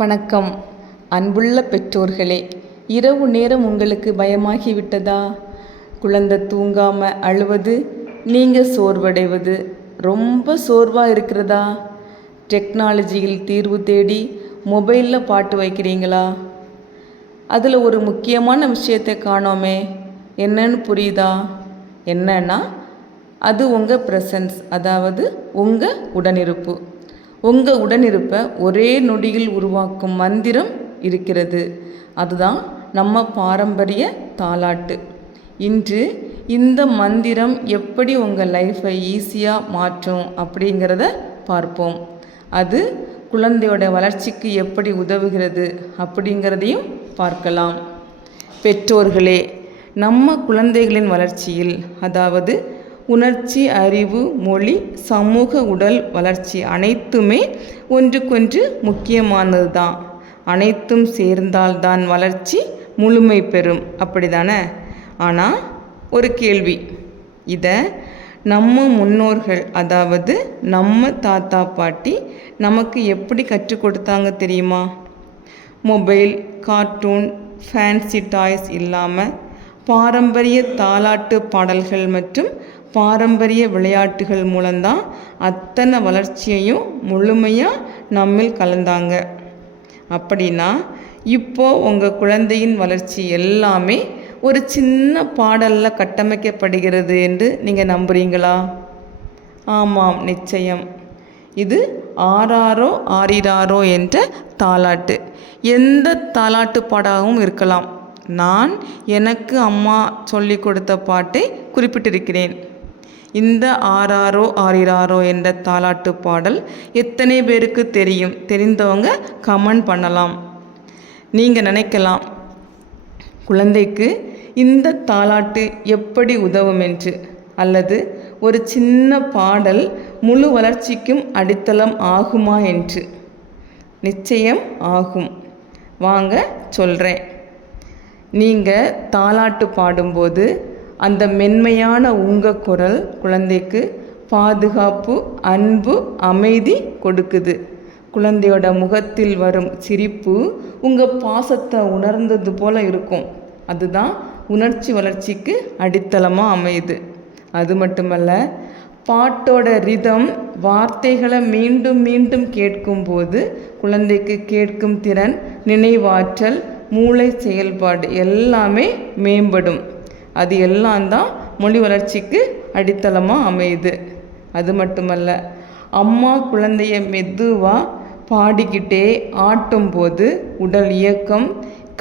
வணக்கம். அன்புள்ள பெற்றோர்களே, இரவு நேரம் உங்களுக்கு பயமாகிவிட்டதா? குழந்தை தூங்காம அழுவது, நீங்கள் சோர்வடைவது, ரொம்ப சோர்வாக இருக்கிறதா? டெக்னாலஜியில் தீர்வு தேடி மொபைலில் பாட்டு வைக்கிறீங்களா? அதில் ஒரு முக்கியமான விஷயத்தை காணோமே, என்னன்னு புரியுதா? என்னன்னா, அது உங்கள் ப்ரெசன்ஸ், அதாவது உங்கள் உடனிருப்பு. உங்கள் உடனிருப்பை ஒரே நொடியில் உருவாக்கும் மந்திரம் இருக்கிறது. அதுதான் நம்ம பாரம்பரிய தாலாட்டு. இன்று இந்த மந்திரம் எப்படி உங்கள் லைஃப்பை ஈஸியாக மாற்றும் அப்படிங்கிறத பார்ப்போம். அது குழந்தையோட வளர்ச்சிக்கு எப்படி உதவுகிறது அப்படிங்கிறதையும் பார்க்கலாம். பெற்றோர்களே, நம்ம குழந்தைகளின் வளர்ச்சியில், அதாவது உணர்ச்சி, அறிவு, மொழி, சமூக, உடல் வளர்ச்சி அனைத்துமே ஒன்றுக்கொன்று முக்கியமானது தான். அனைத்தும் சேர்ந்தால்தான் வளர்ச்சி முழுமை பெறும், அப்படிதானே? ஆனால் ஒரு கேள்வி, இதை நம்ம முன்னோர்கள், அதாவது நம்ம தாத்தா பாட்டி நமக்கு எப்படி கற்றுக் கொடுத்தாங்க தெரியுமா? மொபைல், கார்ட்டூன், ஃபேன்சி டாய்ஸ் இல்லாமல் பாரம்பரிய தாலாட்டு பாடல்கள் மற்றும் பாரம்பரிய விளையாட்டுகள் மூலம்தான் அத்தனை வளர்ச்சியையும் முழுமையாக நம்மில் கலந்தாங்க. அப்படின்னா இப்போது உங்கள் குழந்தையின் வளர்ச்சி எல்லாமே ஒரு சின்ன பாடலில் கட்டமைக்கப்படுகிறது என்று நீங்கள் நம்புறீங்களா? ஆமாம், நிச்சயம். இது ஆராரோ ஆரிராரோ என்ற தாலாட்டு எந்த தாலாட்டு பாடாகவும் இருக்கலாம். நான் எனக்கு அம்மா சொல்லி கொடுத்த பாட்டை குறிப்பிட்டிருக்கிறேன். இந்த ஆராரோ ஆரிராரோ என்ற தாலாட்டு பாடல் எத்தனை பேருக்கு தெரியும்? தெரிந்தவங்க கமெண்ட் பண்ணலாம். நீங்கள் நினைக்கலாம், குழந்தைக்கு இந்த தாலாட்டு எப்படி உதவும் என்று, அல்லது ஒரு சின்ன பாடல் முழு வளர்ச்சிக்கும் அடித்தளம் ஆகுமா என்று. நிச்சயம் ஆகும். வாங்க சொல்கிறேன். நீங்கள் தாலாட்டு பாடும்போது அந்த மென்மையான உங்கள் குரல் குழந்தைக்கு பாதுகாப்பு, அன்பு, அமைதி கொடுக்குது. குழந்தையோட முகத்தில் வரும் சிரிப்பு உங்கள் பாசத்தை உணர்ந்தது போல் இருக்கும். அதுதான் உணர்ச்சி வளர்ச்சிக்கு அடித்தளமாக அமையுது. அது மட்டுமல்ல, பாட்டோட ரிதம், வார்த்தைகளை மீண்டும் மீண்டும் கேட்கும்போது குழந்தைக்கு கேட்கும் திறன், நினைவாற்றல், மூளை செயல்பாடு எல்லாமே மேம்படும். அது எல்லாம் தான் மொழி வளர்ச்சிக்கு அடித்தளமாக அமையுது. அது மட்டுமல்ல, அம்மா குழந்தைய மெதுவாக பாடிக்கிட்டே ஆட்டும்போது உடல் இயக்கம்,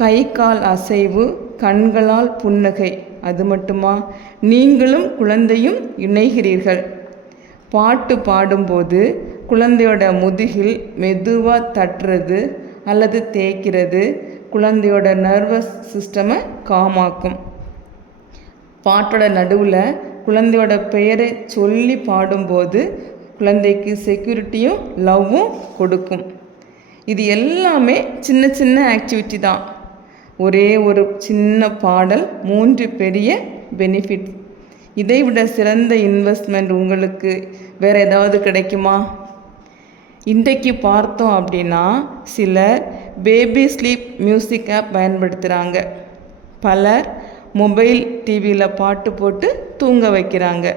கை கால் அசைவு, கண்களால் புன்னகை, அது மட்டுமா, நீங்களும் குழந்தையும் இணைகிறீர்கள். பாட்டு பாடும்போது குழந்தையோட முதுகில் மெதுவாக தட்டுறது அல்லது தேய்க்கிறது குழந்தையோட நர்வஸ் சிஸ்டமை காமாக்கும். பாட்டோட நடுவில் குழந்தையோட பெயரை சொல்லி பாடும்போது குழந்தைக்கு செக்யூரிட்டியும் லவ்வும் கொடுக்கும். இது எல்லாமே சின்ன சின்ன ஆக்டிவிட்டி தான். ஒரே ஒரு சின்ன பாடல் 3 பெரிய பெனிஃபிட். இதை விட சிறந்த இன்வெஸ்ட்மெண்ட் உங்களுக்கு வேறு ஏதாவது கிடைக்குமா? இன்றைக்கு பார்த்தோம் அப்படின்னா, சிலர் பேபி ஸ்லீப் மியூசிக் ஆப் பயன்படுத்துகிறாங்க. பலர் மொபைல், டிவியில் பாட்டு போட்டு தூங்க வைக்கிறாங்க.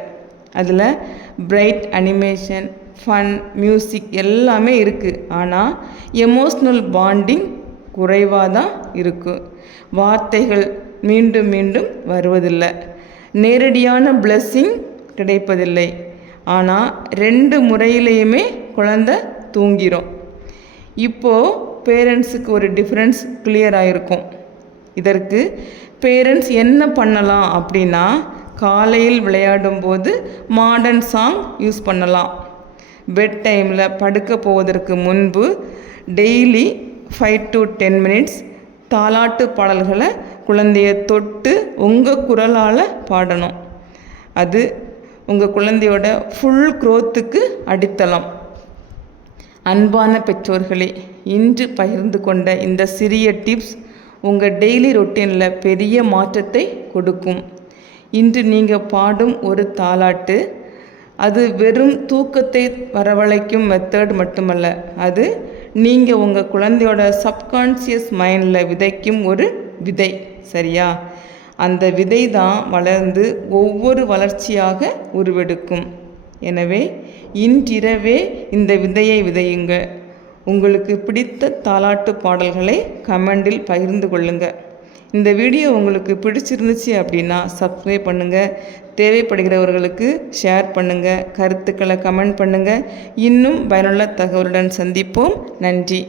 அதில் பிரைட் அனிமேஷன், ஃபன், மியூசிக் எல்லாமே இருக்குது. ஆனால் எமோஷ்னல் பாண்டிங் குறைவாக தான் இருக்குது. வார்த்தைகள் மீண்டும் மீண்டும் வருவதில்லை. நேரடியான பிளெஸ்ஸிங் கிடைப்பதில்லை. ஆனால் 2 முறையிலையுமே குழந்தை தூங்கிடும். இப்போது பேரண்ட்ஸுக்கு ஒரு டிஃப்ரென்ஸ் கிளியர் ஆகிருக்கும். இதற்கு பேரண்ட்ஸ் என்ன பண்ணலாம் அப்படின்னா, காலையில் விளையாடும்போது மாடர்ன் சாங் யூஸ் பண்ணலாம். பெட் டைமில் படுக்க போவதற்கு முன்பு டெய்லி 5 to 10 minutes தாலாட்டு பாடல்களை குழந்தைய தொட்டு உங்கள் குரலால் பாடணும். அது உங்கள் குழந்தையோட ஃபுல் க்ரோத்துக்கு அடித்தளம். அன்பான பெற்றோர்களே, இன்று பகிர்ந்து கொண்ட இந்த சிறிய டிப்ஸ் உங்கள் டெய்லி ரொட்டீனில் பெரிய மாற்றத்தை கொடுக்கும். இன்று நீங்கள் பாடும் ஒரு தாலாட்டு அது வெறும் தூக்கத்தை வரவழைக்கும் மெத்தட் மட்டுமல்ல, அது நீங்கள் உங்கள் குழந்தையோட சப்கான்ஷியஸ் மைண்டில் விதைக்கும் ஒரு விதை, சரியா? அந்த விதை தான் வளர்ந்து ஒவ்வொரு வளர்ச்சியாக உருவெடுக்கும். எனவே இன்றிரவே இந்த விதையை விதையுங்க. உங்களுக்கு பிடித்த தாலாட்டு பாடல்களை கமெண்டில் பகிர்ந்து கொள்ளுங்கள். இந்த வீடியோ உங்களுக்கு பிடிச்சிருந்துச்சு அப்படின்னா சப்ஸ்கிரைப் பண்ணுங்கள். தேவைப்படுகிறவர்களுக்கு ஷேர் பண்ணுங்கள். கருத்துக்களை கமெண்ட் பண்ணுங்கள். இன்னும் பயனுள்ள தகவலுடன் சந்திப்போம். நன்றி.